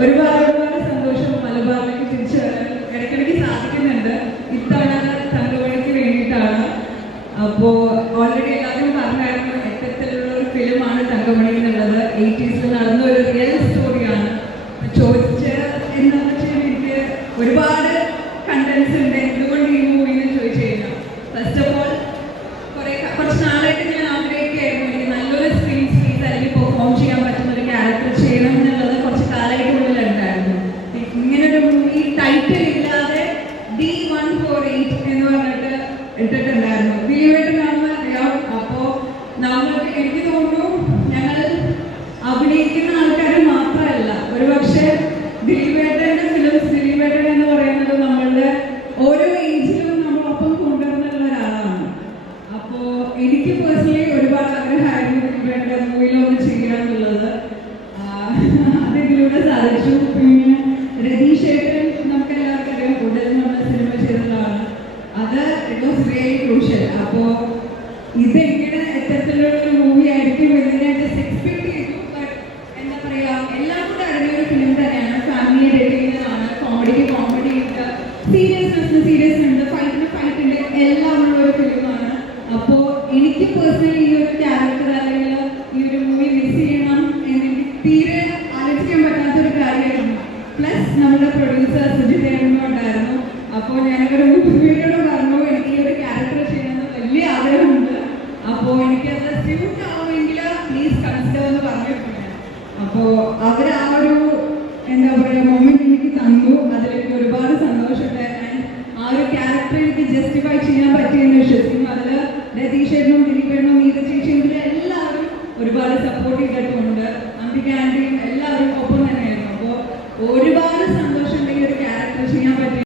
ഒരുപാട് ഒരുപാട് സന്തോഷം മലബാറിലേക്ക് തിരിച്ചു വരാൻ ഇടയ്ക്കിടയ്ക്ക് സാധിക്കുന്നുണ്ട്. ഇത്തവണ തങ്കമണിക്ക് വേണ്ടിയിട്ടാണ്. അപ്പോൾ ഓൾറെഡി എല്ലാവരും പറഞ്ഞായിരുന്നു എത്തരത്തിലുള്ള ഒരു ഫിലിമാണ് തങ്കമണി എന്നുള്ളത് എയ്റ്റീസിൽ നടന്ന ഒരു റിയൽ സ്റ്റോറിയാണ് ചോദിച്ച എന്താണെന്ന് വെച്ചാൽ എനിക്ക് ഒരുപാട് കണ്ടൻസ് ഉണ്ട്. എന്തുകൊണ്ട് ഈ മൂവിന്ന് ചോദിച്ചു കഴിഞ്ഞാൽ? ഫസ്റ്റ് ഓഫ് ഓൾ കുറെ കുറച്ച് നാളായിട്ട് ഓരോ ഏജിലും നമ്മളൊപ്പം കൊണ്ടുവരുന്നുള്ള ഒരാളാണ്. അപ്പോ എനിക്ക് പേഴ്സണലി ഒരുപാട് ആഗ്രഹമായിരുന്നു ദിലീപേട്ടന്റെ മൂവിയിലൊന്ന് ചെയ്യാന്നുള്ളത് ആഹ് അത് ഇതിലൂടെ സാധിച്ചു. പിന്നെ രതീഷ് ഏട്ടൻ നമുക്ക് എല്ലാവർക്കും അറിയാം എന്ന് സിനിമ ചെയ്തതാണ് അത് ഇറ്റ് വാസ് റിയലി ക്രൂഷ്യൽ അപ്പോൾ ഇതെങ്ങനെ എത്തരത്തിലുള്ള ഒരു പ്ലസ് നമ്മുടെ പ്രൊഡ്യൂസർ സുജിത് ഉണ്ടായിരുന്നു. അപ്പോൾ ഞാനൊരു മൂവിയോട് പറഞ്ഞു എനിക്ക് ഒരു ക്യാരക്ടർ ചെയ്യണമെന്ന് വലിയ ആഗ്രഹമുണ്ട്. അപ്പോൾ എനിക്കത് സ്യൂട്ട് ആവുമെങ്കിൽ പ്ലീസ് കൺസിഡർ എന്ന് പറഞ്ഞിട്ടുണ്ട് അപ്പോൾ അവർ ആ ഒരു എന്താ പറയുക മൊമെന്റ് എനിക്ക് തന്നു. അതിലെനിക്ക് ഒരുപാട് സന്തോഷമുണ്ട്. ആ ഒരു ക്യാരക്ടർ എനിക്ക് ജസ്റ്റിഫൈ ചെയ്യാൻ പറ്റിയെന്ന് വിശ്വസിക്കും. അതിൽ രതീഷേട്ടനും ദിലീപേട്ടനും മീത ചേച്ചിയും ഇതിൽ എല്ലാവരും ഒരുപാട് സപ്പോർട്ട് ചെയ്തിട്ടുണ്ട്. അംബിക ആന്റിയും എല്ലാവരും ഒപ്പം